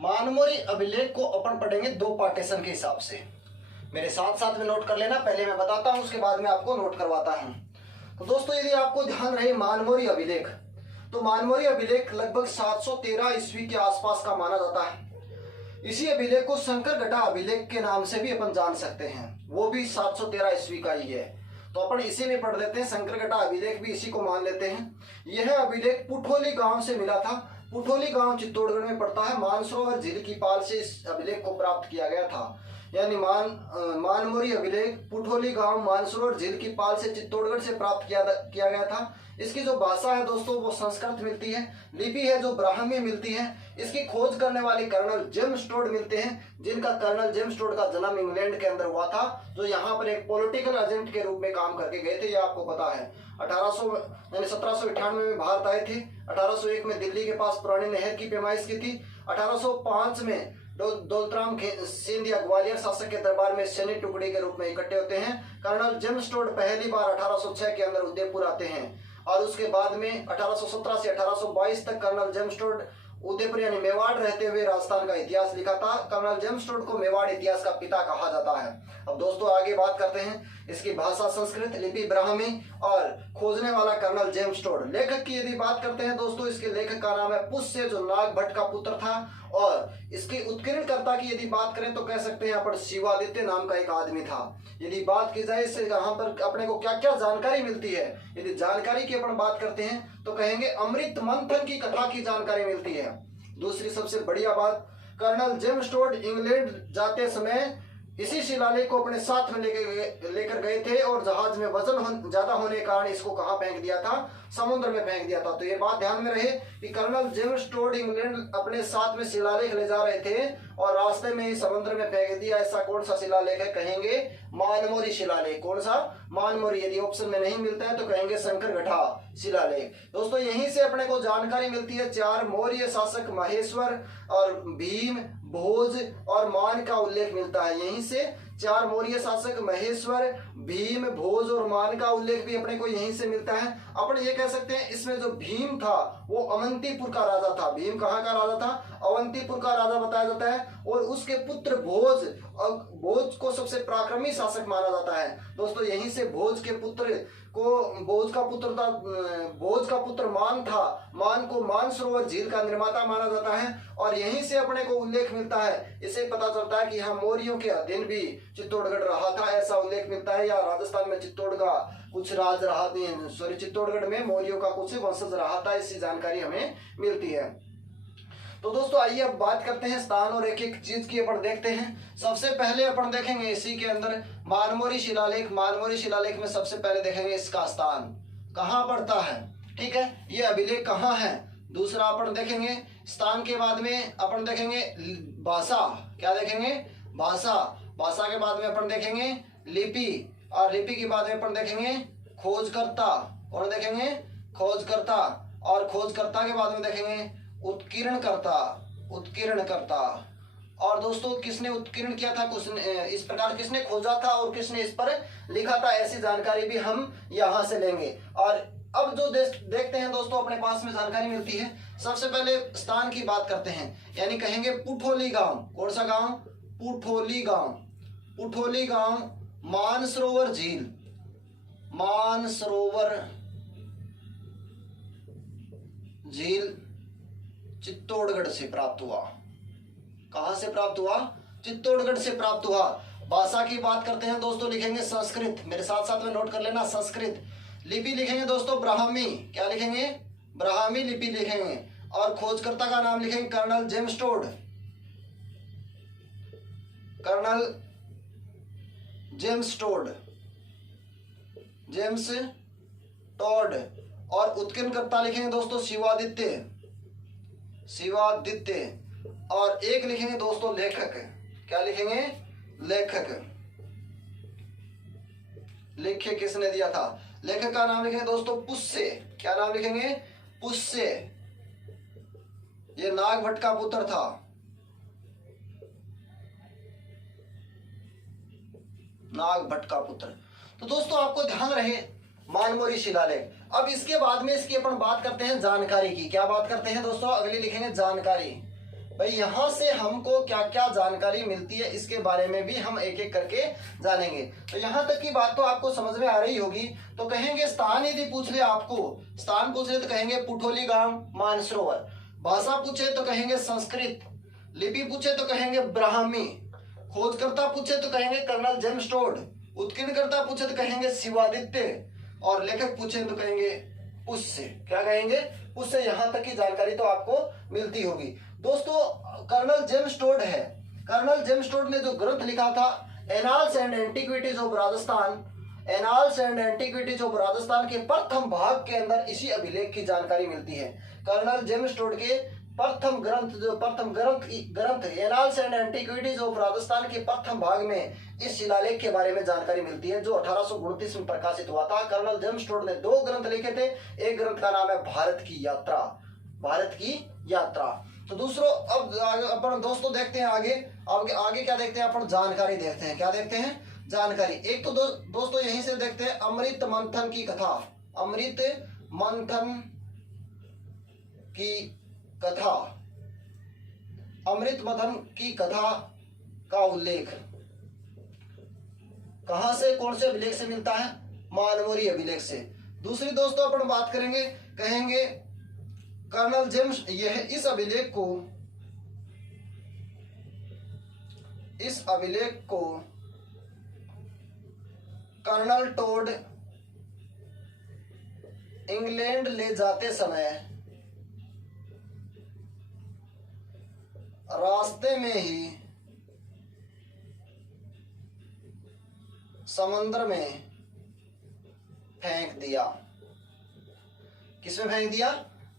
मानमोरी अभिलेख को अपन पढ़ेंगे दो पार्टीशन के हिसाब से। मेरे साथ साथ में नोट कर लेना, पहले मैं बताता हूं उसके बाद में आपको नोट करवाता हूं। तो दोस्तों यदि आपको ध्यान रहे मानमोरी अभिलेख, तो मानमोरी अभिलेख लगभग 713 ईस्वी के आसपास का माना जाता है। इसी अभिलेख को शंकर घटा अभिलेख के नाम से भी अपन जान सकते हैं, वो भी 713 ईस्वी का ही है। तो अपन इसी में पढ़ देते हैं, शंकर घटा अभिलेख भी इसी को मान लेते हैं। यह अभिलेख पुठोली गांव से मिला था। पुठोली गांव चित्तौड़गढ़ में पड़ता है। मानसरोवर झील की पाल से इस अभिलेख को प्राप्त किया गया था। यानी मानमोरी अभिलेख पुठोली गांव मानसरोवर झील की पाल से चित्तौड़गढ़ से प्राप्त किया गया था। इसकी जो भाषा है दोस्तों वो संस्कृत मिलती है। लिपि है जो ब्राह्मी मिलती है। इसकी खोज करने वाले कर्नल जेम्स टोड मिलते हैं, जिनका कर्नल जेम्स टोड का जन्म इंग्लैंड के अंदर हुआ था, जो यहाँ पर एक पॉलिटिकल एजेंट के रूप में काम करके गए थे। ये आपको पता है। 1798 में भारत आए थे। 1801 में दिल्ली के पास पुरानी नहर की पैमाइश की थी। 1805 में दौलतराम सिंधिया ग्वालियर शासक के दरबार में सैनिक टुकड़ी के रूप में इकट्ठे होते हैं। कर्नल जेम्स टोड पहली बार 1806 के अंदर उदयपुर आते हैं और उसके बाद में 1817 से 1822 तक कर्नल जेम्स टोड उदयपुर यानी मेवाड़ रहते हुए राजस्थान का इतिहास लिखा था। कर्नल जेम्स टोड को मेवाड़ इतिहास का पिता कहा जाता है। अब दोस्तों आगे बात करते हैं। इसकी भाषा संस्कृत, लिपि ब्राह्मी और खोजने वाला कर्नल जेम्स टोड। लेखक की यदि बात करते हैं दोस्तों, इसके लेखक का नाम है पुष्य, जो नाग भट्ट का पुत्र था। और इसके उत्कीर्णकर्ता की यदि बात करें तो कह सकते हैं यहाँ पर शिवादित्य नाम का एक आदमी था। यदि बात की जाए इससे यहाँ पर अपने को क्या क्या जानकारी मिलती है, यदि जानकारी की अपन बात करते हैं तो कहेंगे अमृत मंथन की कथा की जानकारी मिलती है। दूसरी सबसे बढ़िया बात, कर्नल जेम्स टोड इंग्लैंड जाते समय इसी शिलालेख को अपने साथ में लेकर गए थे और जहाज में वजन ज्यादा होने के कारण इसको कहां फेंक दिया था? समुद्र में फेंक दिया था। तो ये बात ध्यान में रहे कि कर्नल जेम्स टोड इंग्लैंड अपने साथ में शिलालेख ले जा रहे थे और रास्ते में ही समुद्र में फेंक दिया। ऐसा कौन सा शिलालेख है? कहेंगे मानमोरी शिलालेख। कौन सा? मानमोरी। यदि ऑप्शन में नहीं मिलता है तो कहेंगे शंकर घटा शिलालेख। दोस्तों यहीं से अपने को जानकारी मिलती है। चार मौर्य शासक महेश्वर और भीम, भोज और मान का उल्लेख मिलता है। यहीं से चार मौर्य शासक महेश्वर, भीम, भोज और मान का उल्लेख भी अपने को यहीं से मिलता है। अपन ये कह सकते हैं इसमें जो भीम था वो अवंतीपुर का राजा था। भीम कहाँ का राजा था? अवंतीपुर का राजा बताया जाता है। और उसके पुत्र भोज, भोज को सबसे पराक्रमी शासक माना जाता है। दोस्तों यहीं से भोज के पुत्र को, भोज का पुत्र मान था। मान को मानसरोवर झील का निर्माता माना जाता है। और यहीं से अपने को उल्लेख मिलता है, इससे पता चलता है कि यहाँ मौर्यों के अधीन भी चित्तौड़गढ़ रहा था, ऐसा उल्लेख मिलता है। या राजस्थान में चित्तौड़ का कुछ राज रहा, सॉरी चित्तौड़गढ़ में मौर्यों का कुछ वंशज रहा था, इसकी जानकारी हमें मिलती है। तो दोस्तों आइए अब बात करते हैं स्थान और एक एक चीज की अपन देखते हैं। सबसे पहले अपन देखेंगे इसी के अंदर मानमोरी शिलालेख। मानमोरी शिलालेख में सबसे पहले देखेंगे इसका स्थान कहाँ पड़ता है, ठीक है, ये अभिलेख कहाँ है। दूसरा अपन देखेंगे स्थान के बाद में अपन देखेंगे भाषा, क्या देखेंगे? भाषा। भाषा के बाद में अपन देखेंगे लिपि, और लिपि के बाद में अपन देखेंगे खोजकर्ता, और देखेंगे खोजकर्ता, और खोजकर्ता के बाद में देखेंगे उत्कीर्णकर्ता, उत्कीर्णकर्ता। और दोस्तों किसने उत्कीर्ण किया था, इस प्रकार किसने खोजा था और किसने इस पर लिखा था, ऐसी जानकारी भी हम यहाँ से लेंगे। और अब जो देखते हैं दोस्तों अपने पास में जानकारी मिलती है। सबसे पहले स्थान की बात करते हैं, यानी कहेंगे पुठोली गांव। कौन सा गांव? पुठोली गांव। पुठोली गांव मानसरोवर झील, मानसरोवर झील चित्तौड़गढ़ से प्राप्त हुआ। कहां से प्राप्त हुआ? चित्तौड़गढ़ से प्राप्त हुआ। भाषा की बात करते हैं दोस्तों, लिखेंगे संस्कृत, मेरे साथ साथ में नोट कर लेना संस्कृत। लिपि लिखेंगे दोस्तों ब्राह्मी, क्या लिखेंगे? ब्राह्मी लिपि लिखेंगे। और खोजकर्ता का नाम लिखेंगे colonel James Tod, colonel James Tod, James Tod. और उत्कीर्णकर्ता लिखेंगे दोस्तों शिवादित्य, शिवादित्य। और एक लिखेंगे दोस्तों लेखक, क्या लिखेंगे? लेखक। लेख्य किसने दिया था? लेखक का नाम लिखेंगे दोस्तों पुष्य, क्या नाम लिखेंगे? पुष्य। ये नागभट्ट का पुत्र था, नागभट्ट का पुत्र। तो दोस्तों आपको ध्यान रहे मानमोरी शिलालेख। अब इसके बाद में इसकी अपन बात करते हैं जानकारी की। क्या बात करते हैं दोस्तों? अगली लिखेंगे जानकारी। भाई यहां से हमको क्या क्या जानकारी मिलती है इसके बारे में भी हम एक एक करके जानेंगे। तो यहां तक की बात तो आपको समझ में आ रही होगी। तो कहेंगे स्थान यदि पूछ ले आपको, स्थान पूछ ले तो कहेंगे पुठोली गांव मानसरोवर। भाषा पूछे तो कहेंगे संस्कृत। लिपि पूछे तो कहेंगे ब्राह्मी। खोजकर्ता पूछे तो कहेंगे कर्नल जेम्स टोड। उत्कीर्णकर्ता पूछे तो कहेंगे शिवादित्य। और लेखक पूछे तो कहेंगे पुष्य। क्या कहेंगे? पुष्य। यहां तक की जानकारी तो आपको मिलती होगी। दोस्तों कर्नल जेम्स टोड है, कर्नल जेम्स टोड ने जो ग्रंथ लिखा था annals and antiquities of Rajasthan, annals and antiquities of Rajasthan के प्रथम भाग के अंदर इसी अभिलेख की जानकारी मिलती है। कर्नल जेम्स टोड के प्रथम ग्रंथ annals and antiquities of Rajasthan के प्रथम भाग में इस शिलालेख के बारे में जानकारी मिलती है, जो 1829 में प्रकाशित हुआ था। कर्नल जेम्स टोड ने 2 ग्रंथ लिखे थे। एक ग्रंथ का नाम है भारत की यात्रा, भारत की यात्रा। तो दूसरों अब अपन दोस्तों देखते हैं आगे आगे क्या देखते हैं अपन? जानकारी देखते हैं। क्या देखते हैं? जानकारी। एक तो दोस्तों यहीं से देखते हैं अमृत मंथन की कथा, अमृत मंथन की कथा, अमृत मंथन की कथा का उल्लेख कहां से, कौन से अभिलेख से मिलता है? मानमोरी अभिलेख से। दूसरी दोस्तों अपन बात करेंगे, कहेंगे कर्नल जेम्स, यह इस अभिलेख को कर्नल टोड इंग्लैंड ले जाते समय रास्ते में ही समुद्र में फेंक दिया। किसमें फेंक दिया?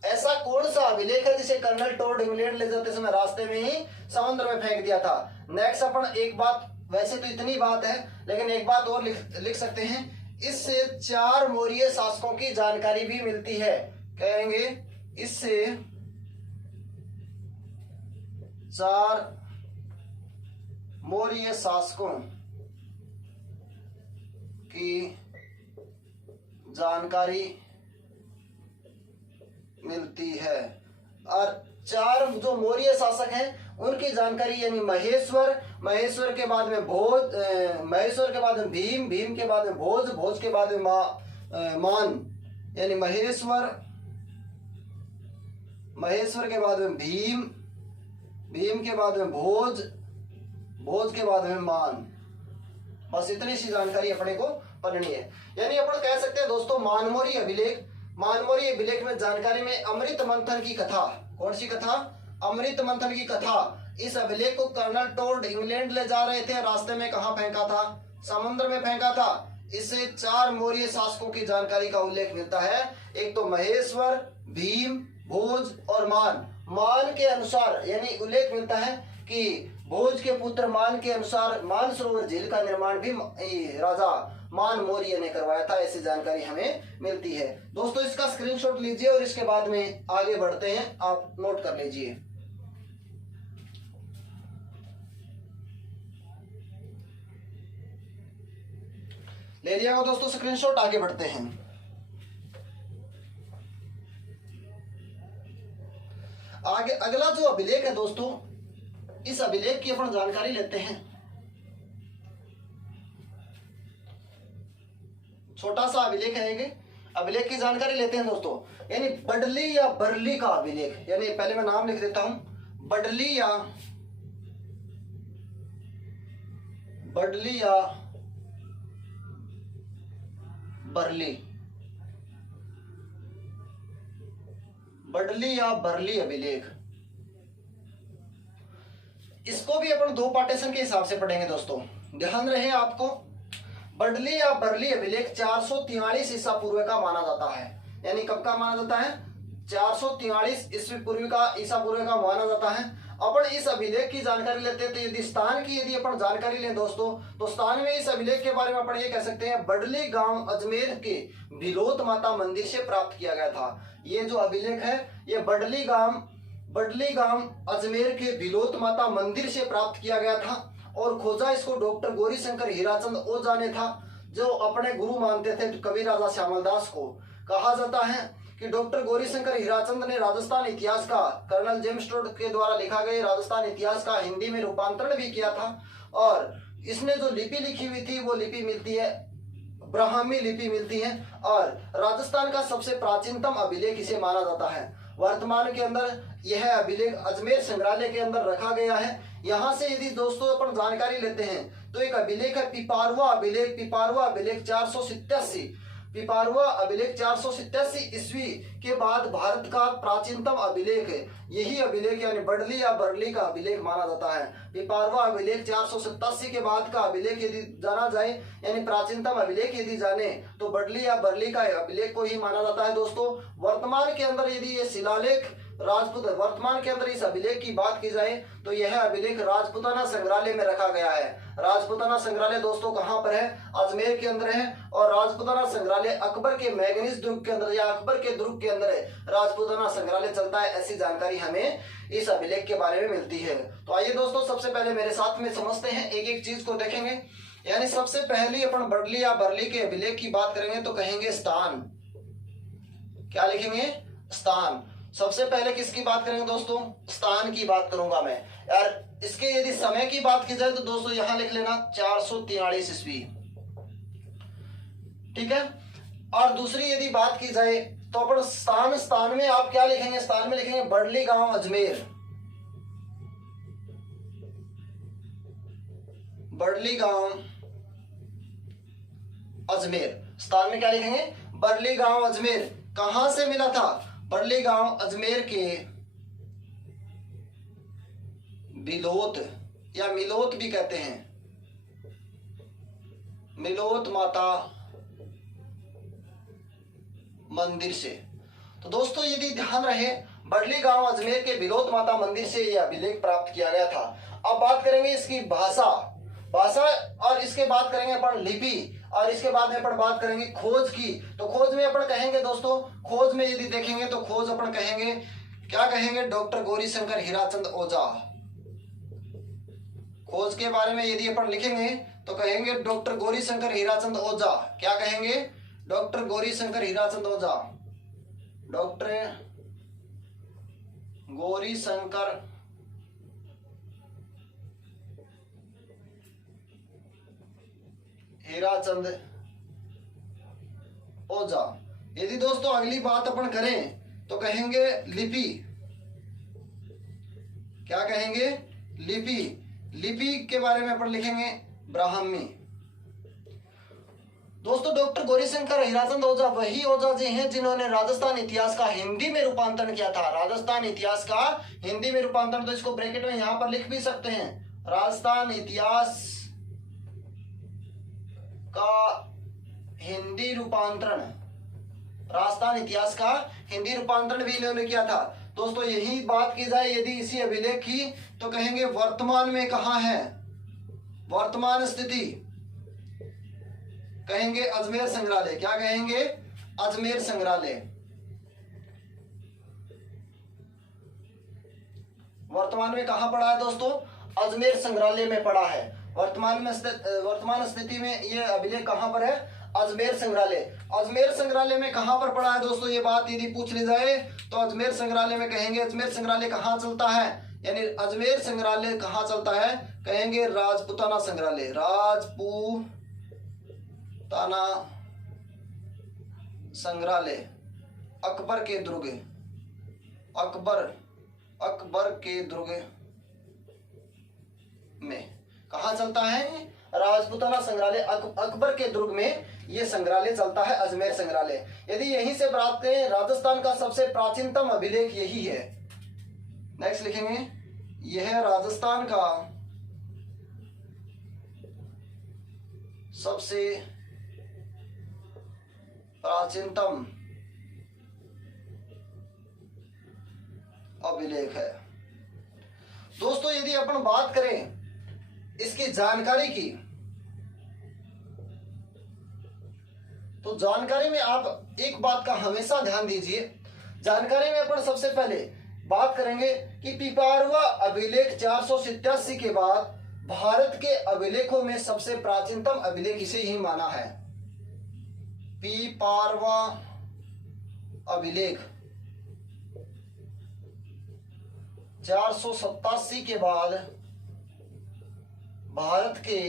ऐसा कौन सा अभिलेख है जिसे कर्नल टोड इंग्लैंड ले जाते समय रास्ते में ही समुद्र में फेंक दिया था? नेक्स्ट अपन एक बात, वैसे तो इतनी बात है लेकिन एक बात और लिख सकते हैं, इससे 4 मौर्य शासकों की जानकारी भी मिलती है। कहेंगे इससे 4 मौर्य शासकों की जानकारी मिलती है। और 4 जो मौर्य शासक हैं उनकी जानकारी, यानी महेश्वर के बाद में भोज, महेश्वर के बाद में भीम के बाद में भोज के बाद में मान, यानी महेश्वर के बाद में भीम के बाद में भोज के बाद में मान। बस इतनी सी जानकारी अपने को पढ़नी है। यानी अपन कह सकते हैं दोस्तों मानमौरी अभिलेख में जानकारी में अमृत मंथन की कथा, कौन सी कथा? अमृत मंथन की कथा। इस अभिलेख को कर्नल टोड इंग्लैंड ले जा रहे थे, रास्ते में कहां फेंका था? समुद्र में फेंका था। इससे 4 मौर्य शासकों की जानकारी का उल्लेख मिलता है। एक तो महेश्वर, भीम, भोज और मान के अनुसार, यानी उल्लेख मिलता है कि भोज के पुत्र मान के अनुसार मानसरोवर झील का निर्माण भी राजा मान मौर्य ने करवाया था, ऐसी जानकारी हमें मिलती है। दोस्तों इसका स्क्रीनशॉट लीजिए और इसके बाद में आगे बढ़ते हैं, आप नोट कर लीजिए। ले लिया दोस्तों स्क्रीनशॉट, आगे बढ़ते हैं। आगे अगला जो अभिलेख है दोस्तों, इस अभिलेख की अपन जानकारी लेते हैं। छोटा सा अभिलेख है, अभिलेख की जानकारी लेते हैं दोस्तों। यानी बडली या बरली का अभिलेख, यानी पहले मैं नाम लिख देता हूं, बडली या बरली अभिलेख। इसको भी अपन 2 पार्टीशन के हिसाब से पढ़ेंगे दोस्तों, ध्यान रहे आपको। बडली या बरली अभिलेख 443 ईसा पूर्व का माना जाता है। यानी कब का माना जाता है? 443 ईस्वी पूर्व का, ईसा पूर्व का माना जाता है। अपन इस अभिलेख की जानकारी लेते हैं तो यदि स्थान की यदि अपन जानकारी लें दोस्तों, तो स्थान में इस अभिलेख के बारे में अपन ये कह सकते हैं बडली गांव अजमेर के बिलोत माता मंदिर से प्राप्त किया गया था। ये जो अभिलेख है ये बडली गांव अजमेर के बिलोत माता मंदिर से प्राप्त किया गया था और खोजा इसको डॉक्टर गौरीशंकर हीराचंद ओझा ने था, जो अपने गुरु मानते थे कवि राजा श्यामलदास को। कहा जाता है कि डॉक्टर गौरीशंकर हीराचंद ने राजस्थान इतिहास का कर्नल जेम्स टोड के द्वारा लिखा गया राजस्थान इतिहास का हिंदी में रूपांतरण भी किया था। और इसने जो लिपि लिखी हुई थी वो लिपि मिलती है ब्राह्मी लिपि मिलती है और राजस्थान का सबसे प्राचीनतम अभिलेख इसे माना जाता है। वर्तमान के अंदर यह अभिलेख अजमेर संग्रहालय के अंदर रखा गया है। यहाँ से यदि दोस्तों अपन जानकारी लेते हैं तो एक अभिलेख है पिपारवा अभिलेख 487 ईस्वी के बाद भारत का प्राचीनतम अभिलेख है। यही अभिलेख यानी बडली या बरली का अभिलेख माना जाता है। पिपारवा अभिलेख 487 के बाद का अभिलेख यदि जाना जाए, यानी प्राचीनतम अभिलेख यदि जाने तो बडली या बरली का अभिलेख को ही माना जाता है। दोस्तों वर्तमान के अंदर यदि ये शिलालेख वर्तमान के अंदर इस अभिलेख की बात की जाए तो यह अभिलेख राजपूताना संग्रहालय में रखा गया है। राजपूताना संग्रहालय दोस्तों कहां पर है? अजमेर के अंदर है। और राजपूताना संग्रहालय अकबर के मैगनीज दुर्ग के अंदर या अकबर के दुर्ग के अंदर है राजपूताना संग्रहालय चलता है। ऐसी जानकारी हमें इस अभिलेख के बारे में मिलती है। तो आइए दोस्तों सबसे पहले मेरे साथ में समझते हैं, एक एक चीज को देखेंगे। यानी सबसे पहले अपन बडली या बरली के अभिलेख की बात करेंगे तो कहेंगे स्थान। क्या लिखेंगे? स्थान। सबसे पहले किसकी बात करेंगे दोस्तों? स्थान की बात करूंगा मैं। यार इसके यदि समय की बात की जाए तो दोस्तों यहां लिख लेना 443 ईस्वी, ठीक है। और दूसरी यदि बात की जाए तो अपन स्थान में आप क्या लिखेंगे? स्थान में लिखेंगे बडली गांव अजमेर, बडली गांव अजमेर। स्थान में क्या लिखेंगे? बडली गांव अजमेर। कहां से मिला था? बडली गांव अजमेर के बिलोत या मिलोत भी कहते हैं, मिलोत माता मंदिर से। तो दोस्तों यदि ध्यान रहे बडली गांव अजमेर के बिलोत माता मंदिर से यह अभिलेख प्राप्त किया गया था। अब बात करेंगे इसकी भाषा और इसके बाद करेंगे अपन लिपि और इसके बाद में अपन बात करेंगे खोज की। तो खोज में अपन कहेंगे दोस्तों, खोज में यदि देखेंगे तो खोज अपन कहेंगे क्या कहेंगे? डॉक्टर गौरीशंकर हीराचंद ओझा। खोज के बारे में यदि अपन लिखेंगे तो कहेंगे डॉक्टर गौरीशंकर हीराचंद ओझा। क्या कहेंगे? डॉक्टर गौरीशंकर हीराचंद ओझा। डॉक्टर गौरीशंकर हीराचंद ओझा। यदि दोस्तों अगली बात अपन करें तो कहेंगे लिपि। क्या कहेंगे? लिपि। लिपि के बारे में अपन लिखेंगे ब्राह्मी। दोस्तों डॉक्टर गौरीशंकर हीराचंद ओझा वही ओझा जी हैं जिन्होंने राजस्थान इतिहास का हिंदी में रूपांतरण किया था। राजस्थान इतिहास का हिंदी में रूपांतरण, तो इसको ब्रैकेट में यहां पर लिख भी सकते हैं, राजस्थान इतिहास का हिंदी रूपांतरण। राजस्थान इतिहास का हिंदी रूपांतरण भी इन्होंने किया था। दोस्तों यही बात की जाए यदि इसी अभिलेख की तो कहेंगे वर्तमान में कहां है? वर्तमान स्थिति कहेंगे अजमेर संग्रहालय। क्या कहेंगे? अजमेर संग्रहालय। वर्तमान में कहां पड़ा है दोस्तों? अजमेर संग्रहालय में पड़ा है। वर्तमान स्थिति में यह अभिलेख कहां पर है? अजमेर संग्रहालय। अजमेर संग्रहालय में कहां पर पड़ा है दोस्तों? ये बात यदि पूछ ली जाए तो अजमेर संग्रहालय में कहेंगे अजमेर संग्रहालय कहां चलता है, यानी अजमेर संग्रहालय कहां चलता है? कहेंगे राजपूताना संग्रहालय। राजपूताना संग्रहालय अकबर के दुर्ग। अकबर के दुर्ग में कहां चलता है? राजपूताना संग्रहालय अकबर के दुर्ग में यह संग्रहालय चलता है, अजमेर संग्रहालय। यदि यहीं से बात करें राजस्थान का सबसे प्राचीनतम अभिलेख यही है। नेक्स्ट लिखेंगे यह राजस्थान का सबसे प्राचीनतम अभिलेख है। दोस्तों यदि अपन बात करें इसकी जानकारी की तो जानकारी में आप एक बात का हमेशा ध्यान दीजिए। जानकारी में अपन सबसे पहले बात करेंगे कि पिपारवा अभिलेख 487 के बाद भारत के अभिलेखों में सबसे प्राचीनतम अभिलेख इसे ही माना है। पिपारवा अभिलेख 487 के बाद भारत के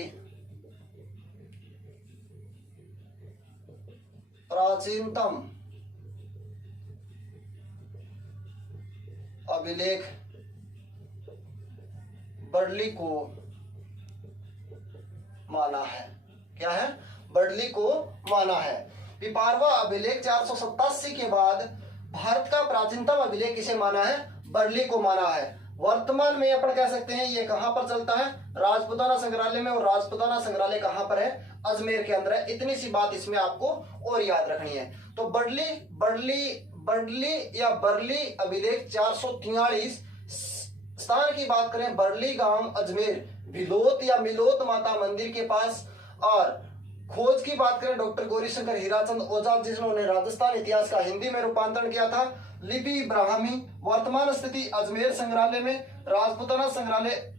प्राचीनतम अभिलेख बर्ली को माना है। क्या है? बर्ली को माना है। पिपारवा अभिलेख 487 के बाद भारत का प्राचीनतम अभिलेख किसे माना है? बर्ली को माना है। वर्तमान में अपन कह सकते हैं ये कहां पर चलता है? राजपूताना संग्रहालय में। और राजपूताना संग्रहालय कहां पर है? अजमेर के अंदर है। इतनी सी बात इसमें आपको और याद रखनी है। तो बर्ली या बर्ली अभिलेख 443 स्थान की बात करें बर्ली गांव अजमेर विलोत या मिलोत माता मंदिर के पास। और खोज की बात करें डॉक्टर गौरीशंकर हीराचंद ओझा जिन्होंने राजस्थान इतिहास का हिंदी में रूपांतरण किया था। लिपि ब्राह्मी। वर्तमान स्थिति अजमेर संग्रहालय में। राजपूताना संग्रहालय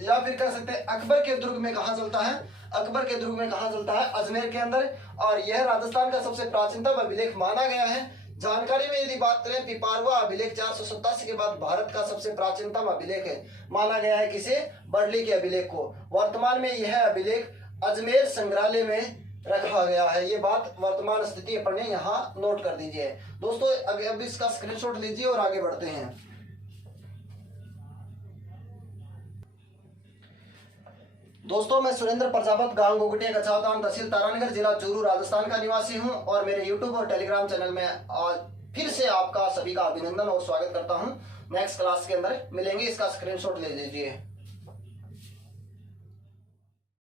या फिर कह सकते हैं अकबर के दुर्ग में कहां चलता है? अकबर के दुर्ग में कहां चलता है? अजमेर के अंदर। और यह राजस्थान का सबसे प्राचीनतम अभिलेख माना गया है। जानकारी में यदि बात करें पिपारवा अभिलेख 487 के बाद भारत का सबसे प्राचीनतम अभिलेख है माना गया है किसे? बर्ली के अभिलेख को। वर्तमान में यह अभिलेख अजमेर संग्रहालय में रखा गया है। ये बात वर्तमान स्थिति अपन ने यहाँ नोट कर दीजिए दोस्तों। अब इसका स्क्रीनशॉट लीजिए और आगे बढ़ते हैं। दोस्तों मैं सुरेंद्र प्रजापत गांव गोगटिया कछावतान तहसील तारानगर जिला चूरू राजस्थान का निवासी हूं और मेरे यूट्यूब और टेलीग्राम चैनल में आज फिर से आपका सभी का अभिनंदन और स्वागत करता हूं। नेक्स्ट क्लास के अंदर मिलेंगे, इसका स्क्रीनशॉट ले लीजिए।